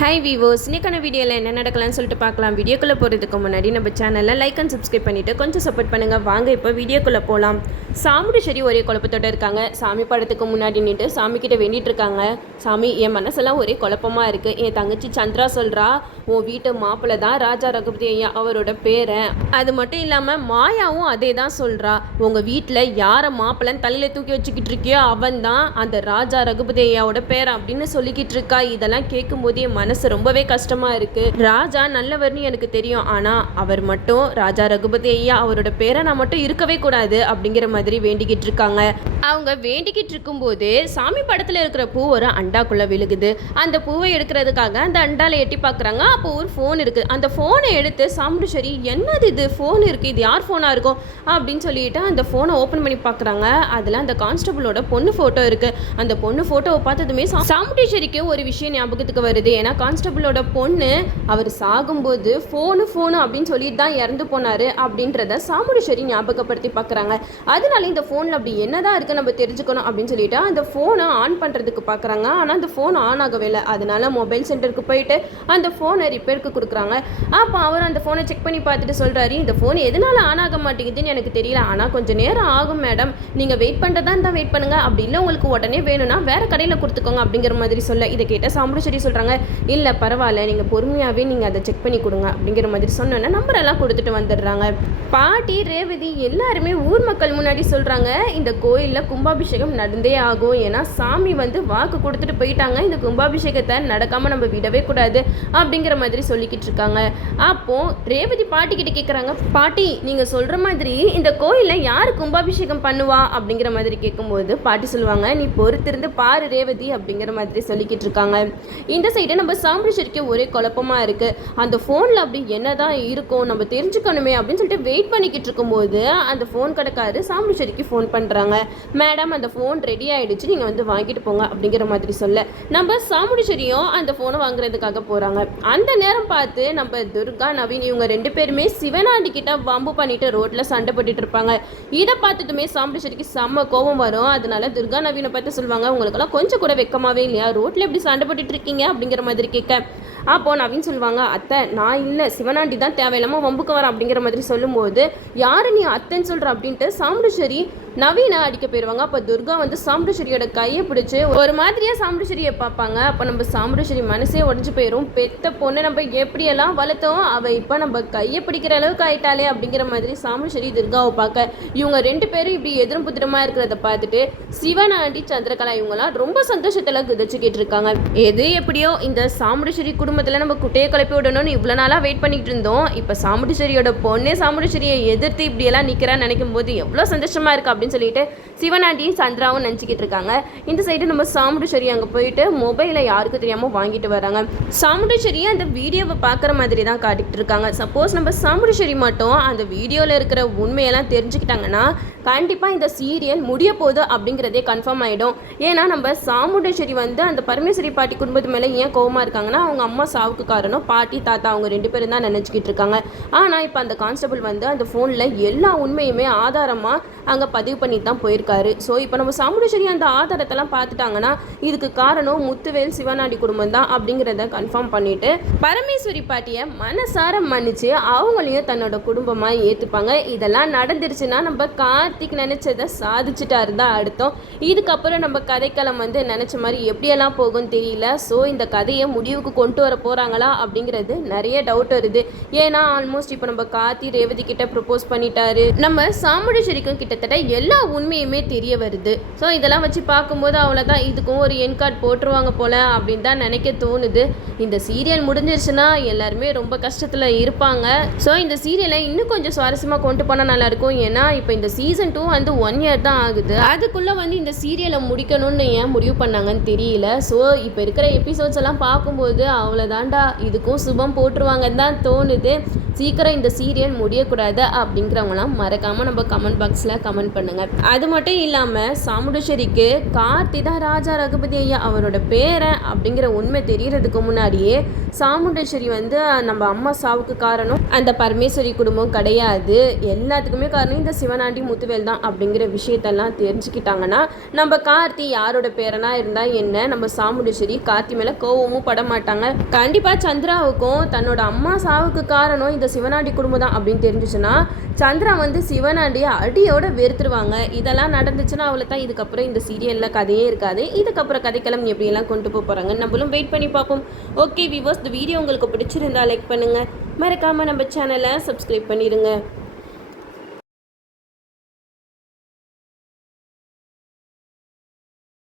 Hi வீவோஸ் இன்னைக்கான வீடியோவில் என்ன நடக்கலாம்னு சொல்லிட்டு பார்க்கலாம். வீடியோக்குள்ளே போகிறதுக்கு முன்னாடி நம்ம சேனலில் லைக் அண்ட் சப்ஸ்கிரைப் பண்ணிவிட்டு கொஞ்சம் சப்போர்ட் பண்ணுங்கள் வாங்க இப்போ வீடியோக்குள்ளே போகலாம் சாமுடிச்சேரி ஒரே குழப்பத்தோடு இருக்காங்க. சாமி படத்துக்கு முன்னாடி நின்று சாமிக்கிட்ட வேண்டிகிட்டு இருக்காங்க. சாமி என் மனசெல்லாம் ஒரே குழப்பமாக இருக்குது என் தங்கச்சி சந்திரா சொல்கிறா உன் வீட்டு மாப்பிள்ளை தான் ராஜா ரகுபதி ஐயா அவரோட பேரை அது மட்டும் இல்லாமல் மாயாவும் அதே தான் சொல்கிறா உங்கள் வீட்டில் யாரை மாப்பிள்ளைன்னு தலையில் தூக்கி வச்சுக்கிட்டு இருக்கியோ அவன் தான் அந்த ராஜா ரகுபதி ஐயாவோட பேரை அப்படின்னு சொல்லிக்கிட்டு இருக்கா. இதெல்லாம் கேட்கும்போது என் மனசு ரொம்பவே கஷ்டமாக இருக்குது ராஜா நல்லவர்னு எனக்கு தெரியும். ஆனால் அவர் மட்டும் ராஜா ரகுபதி ஐயா அவரோட பேரை நான் மட்டும் இருக்கவே கூடாது அப்படிங்கிற மாதிரி வேண்டிக்கிட்டு இருக்காங்க. அவங்க வேண்டிக்கிட்டு இருக்கும்போது சாமி படத்தில் இருக்கிற பூ ஒரு அண்டாக்குள்ளே விழுகுது. அந்த பூவை எடுக்கிறதுக்காக அந்த அண்டால எட்டி பார்க்குறாங்க அப்போ ஒரு ஃபோன் இருக்குது அந்த ஃபோனை எடுத்து சாமுண்டீஸ்வரி என்னது இது? ஃபோன் இருக்குது இது யார் ஃபோனாக இருக்கும்? அப்படின்னு சொல்லிட்டு அந்த ஃபோனை ஓப்பன் பண்ணி பார்க்குறாங்க அதில் அந்த கான்ஸ்டபிளோட பொண்ணு ஃபோட்டோ இருக்குது அந்த பொண்ணு ஃபோட்டோவை பார்த்ததுமே சா- சாமுண்டீஸ்வரிக்கு ஒரு விஷயம் ஞாபகத்துக்கு வருது. ஏன்னா கான்ஸ்டபிளோட பொண்ணு அவர் சாகும்போது ஃபோனு ஃபோனு அப்படின்னு சொல்லிட்டு தான் இறந்து போனார் அப்படின்றத சாமுண்டீஸ்வரி ஞாபகப்படுத்தி பார்க்குறாங்க. அதனால இந்த ஃபோனில் அப்படி என்னதான் இருக்குது நம்ம தெரிஞ்சுக்கணும் அப்படின்னு சொல்லிட்டு அந்த ஃபோனை ஆன் பண்ணுறதுக்கு பார்க்குறாங்க. ஆனால் அந்த ஃபோன் ஆன் ஆகவே இல்லை. அதனால மொபைல் சென்டருக்கு போயிட்டு அந்த ஃபோனை ரிப்பேருக்கு கொடுக்குறாங்க. அப்போ அவர் அந்த ஃபோனை செக் பண்ணி பார்த்துட்டு சொல்கிறாரு இந்த ஃபோன் எதனால் ஆன் ஆக மாட்டேங்குதுன்னு எனக்கு தெரியல. ஆனால் கொஞ்சம் நேரம் ஆகும் மேடம். நீங்கள் வெயிட் பண்ணுறதா இருந்தால் வெயிட் பண்ணுங்க. அப்படி இல்லை உங்களுக்கு உடனே வேணும்னா வேறு கடையில் கொடுத்துக்கோங்க அப்படிங்கிற மாதிரி சொல்ல இதை கேட்டால் சாமுண்டீஸ்வரி சொல்கிறாங்க இல்லை பரவாயில்ல. நீங்கள் பொறுமையாகவே நீங்கள் அதை செக் பண்ணி கொடுங்க அப்படிங்கிற மாதிரி சொன்னோன்னா நம்பரெல்லாம் கொடுத்துட்டு வந்துடுறாங்க. பாட்டி ரேவதி எல்லாருமே ஊர் மக்கள் முன்னாடி சொல்கிறாங்க இந்த கோயிலில் கும்பாபிஷேகம் நடந்தே ஆகும். ஏன்னா சாமி வந்து வாக்கு கொடுத்துட்டு போயிட்டாங்க. இந்த கும்பாபிஷேகத்தை நடக்காமல் நம்ம விடவே கூடாது அப்படிங்கிற மாதிரி சொல்லிக்கிட்டு இருக்காங்க. அப்போது ரேவதி பாட்டி கிட்ட கேட்குறாங்க பாட்டி நீங்கள் சொல்கிற மாதிரி இந்த கோயிலில் யார் கும்பாபிஷேகம் பண்ணுவா? அப்படிங்கிற மாதிரி கேட்கும்போது பாட்டி சொல்லுவாங்க நீ பொறுத்திருந்து பாரு ரேவதி அப்படிங்கிற மாதிரி சொல்லிக்கிட்டு இருக்காங்க. இந்த சைடு நம்ம சாம்புடிச்சரிக்க ஒரே குழப்பமாக இருக்குது அந்த ஃபோனில் அப்படி என்னதான் இருக்கும் நம்ம தெரிஞ்சுக்கணுமே அப்படின்னு சொல்லிட்டு வெயிட் பண்ணிக்கிட்டு இருக்கும்போது அந்த ஃபோன் கடைக்காரரு சாம்புடிச்சரிக்கு ஃபோன் பண்ணுறாங்க மேடம் அந்த ஃபோன் ரெடி ஆகிடுச்சு நீங்கள் வந்து வாங்கிட்டு போங்க அப்படிங்கிற மாதிரி சொல்ல. நம்ம சாமுடிச்சரியும் அந்த ஃபோனை வாங்குறதுக்காக போகிறாங்க அந்த நேரம் பார்த்து நம்ம துர்கா நவீன் இவங்க ரெண்டு பேருமே சிவனாண்டி கிட்ட வம்பு பண்ணிட்டு ரோட்டில் சண்டை போட்டுட்டு இருப்பாங்க. இதை பார்த்துட்டுமே சாமுடிச்சரிக்கு செம்ம கோபம் வரும். அதனால துர்கா நவீனை பார்த்து சொல்லுவாங்க உங்களுக்கெல்லாம் கொஞ்சம் கூட வெக்கமாவே இல்லையா? ரோட்டில் எப்படி சண்டை போட்டுட்டு இருக்கீங்க? அப்படிங்கிற மாதிரி கேட்க அப்போ நவீன் சொல்லுவாங்க அத்தை நான் இல்லை சிவனாண்டி தான் தேவையில்லாமல் வம்புக்கு வரேன் அப்படிங்கிற மாதிரி சொல்லும்போது யாரு நீ அத்தைன்னு சொல்கிற அப்படின்ட்டு சாமுண்டீஸ்வரி நவீனா அடிக்க போயிடுவாங்க அப்போ துர்கா வந்து சாமுண்டீஸ்வரியோட கையை பிடிச்சி ஒரு மாதிரியாக சாமுண்டீஸ்வரியை பார்ப்பாங்க. அப்போ நம்ம சாமுண்டீஸ்வரி மனசே உடஞ்சி போயிடும் பெத்த பொண்ணை நம்ம எப்படியெல்லாம் வளர்த்தோம் அவள் இப்போ நம்ம கையை பிடிக்கிற அளவுக்கு ஆயிட்டாலே அப்படிங்கிற மாதிரி சாமுண்டீஸ்வரி துர்காவை பார்க்க. இவங்க ரெண்டு பேரும் இப்படி எதிரும் புத்திரமா இருக்கிறத பார்த்துட்டு சிவனாண்டி சந்திரகலா இவங்கலாம் ரொம்ப சந்தோஷத்தில் குதிச்சுக்கிட்டு இருக்காங்க. எது எப்படியோ இந்த சாமுண்டீஸ்வரி குடும்பத்தில் நம்ம குட்டையை கிளப்பி விடணும்னு இவ்வளோ நாளாக வெயிட் பண்ணிக்கிட்டு இருந்தோம். இப்போ சாமுண்டீஸ்வரியோட பொண்ணே சாமுண்டீஸ்வரியை எதிர்த்து இப்படியெல்லாம் நிற்கிறான்னு நினைக்கும் போது எவ்வளோ சந்தோஷமாக இருக்கா அப்படின்னு சொல்லிட்டு சிவனாண்டியும் சந்திராவும் நினச்சிக்கிட்டு இருக்காங்க. இந்த சைடு நம்ம சாமுண்டேஸ்வரி அங்கே போயிட்டு மொபைலை யாருக்கு தெரியாமல் வாங்கிட்டு வராங்க. சாமுண்டீஸ்வரி அந்த வீடியோவை பார்க்குற மாதிரி தான் காட்டிக்கிட்டு இருக்காங்க. சப்போஸ் நம்ம சாமுண்டேஸ்வரி மட்டும் அந்த வீடியோவில் இருக்கிற உண்மையெல்லாம் தெரிஞ்சுக்கிட்டாங்கன்னா கண்டிப்பாக இந்த சீரியல் முடிய போகுது அப்படிங்கிறதே கன்ஃபார்ம் ஆகிடும் ஏன்னா நம்ம சாமுண்டேஸ்வரி வந்து அந்த பரமேஸ்வரி பாட்டி குடும்பத்து மேலே ஏன் கோவமாக இருக்காங்கன்னா அவங்க அம்மா சாவுக்கு காரணம் பாட்டி தாத்தா அவங்க ரெண்டு பேரும் தான் நினச்சிக்கிட்டு இருக்காங்க. ஆனால் இப்போ அந்த கான்ஸ்டபிள் வந்து அந்த ஃபோனில் எல்லா உண்மையுமே ஆதாரமாக அங்கே பதிவு பண்ணி தான் போயிருக்காரு. ஸோ இப்போ நம்ம சாமுண்டேஸ்வரி அந்த ஆதாரத்தெல்லாம் பார்த்துட்டாங்கன்னா இதுக்கு காரணம் முத்துவேல் சிவனாடி குடும்பம் தான் அப்படிங்கிறத கன்ஃபார்ம் பண்ணிட்டு பரமேஸ்வரி பாட்டியை மனசார மன்னிச்சு அவங்களையும் தன்னோட குடும்பமாக ஏற்றுப்பாங்க இதெல்லாம் நடந்துருச்சுன்னா நம்ம கார்த்திக் நினச்சதை சாதிச்சுட்டாரு தான் அர்த்தம். இதுக்கப்புறம் நம்ம கதைக்களம் வந்து நினச்ச மாதிரி எப்படியெல்லாம் போகும்னு தெரியல. ஸோ இந்த கதையை முடிவுக்கு கொண்டு வர போகிறாங்களா அப்படிங்கிறது நிறைய டவுட் வருது. ஏன்னா ஆல்மோஸ்ட் இப்போ நம்ம கார்த்தி ரேவதி கிட்ட ப்ரப்போஸ் பண்ணிட்டாரு. நம்ம சாமுடேஸ்வரிக்கும் கிட்டத்தட்ட எல்லா உண்மையுமே தெரிய வருது. ஸோ இதெல்லாம் வச்சு பார்க்கும்போது அவ்வளோதான் இதுக்கும் ஒரு என் கார்டு போட்டுருவாங்க போல அப்படின்னு தான் நினைக்க தோணுது. இந்த சீரியல் முடிஞ்சிருச்சுன்னா எல்லாருமே ரொம்ப கஷ்டத்தில் இருப்பாங்க. ஸோ இந்த சீரியலை இன்னும் கொஞ்சம் சுவாரஸ்யமாக கொண்டு போனால் நல்லாயிருக்கும் ஏன்னா இப்போ இந்த சீசன் டூ வந்து ஒன் இயர் தான் ஆகுது. அதுக்குள்ளே வந்து இந்த சீரியலை முடிக்கணும்னு ஏன் முடிவு பண்ணாங்கன்னு தெரியல. ஸோ இப்போ இருக்கிற எபிசோட்ஸ் எல்லாம் பார்க்கும்போது அவ்வளோதான்டா இதுக்கும் சுபம் போட்டுருவாங்கன்னு தான் தோணுது. சீக்கிரம் இந்த சீரியல் முடியக்கூடாது அப்படிங்கிறவங்களாம் மறக்காமல் நம்ம கமெண்ட் பாக்ஸில் கமெண்ட் பண்ணுங்கள் அது மட்டும் இல்லாமல் சாமுண்டேஸ்வரிக்கு கார்த்தி தான் ராஜா ரகுபதி ஐயா அவரோட பேரை அப்படிங்கிற உண்மை தெரியறதுக்கு முன்னாடியே சாமுண்டேஸ்வரி வந்து நம்ம அம்மா சாவுக்கு காரணம் அந்த பரமேஸ்வரி குடும்பம் கிடையாது. எல்லாத்துக்குமே காரணம் இந்த சிவனாண்டி முத்துவேல் தான் அப்படிங்கிற விஷயத்தெல்லாம் தெரிஞ்சுக்கிட்டாங்கன்னா நம்ம கார்த்தி யாரோட பேரனா இருந்தா என்ன? நம்ம சாமுண்டேஸ்வரி கார்த்தி மேல கோவமும் பட மாட்டாங்க. கண்டிப்பா சந்திராவுக்கும் தன்னோட அம்மா சாவுக்கு காரணம் இந்த சிவனாண்டி குடும்பம் தான் அப்படின்னு தெரிஞ்சுச்சுன்னா சந்திரா வந்து சிவனாண்டியை அடியோட வெறுத்துருவாங்க இதெல்லாம் நடந்துச்சுன்னா அவளை தான் இதுக்கப்புறம் இந்த சீரியலில் கதையே இருக்காது. இதுக்கப்புறம் கதைக்களம் எப்படியெல்லாம் கொண்டு போக போகிறாங்க நம்மளும் வெயிட் பண்ணி பார்ப்போம். ஓகே விவர்ஸ் இந்த வீடியோ உங்களுக்கு பிடிச்சிருந்தா லைக் பண்ணுங்கள் மறக்காமல் நம்ம சேனலை சப்ஸ்கிரைப் பண்ணிடுங்க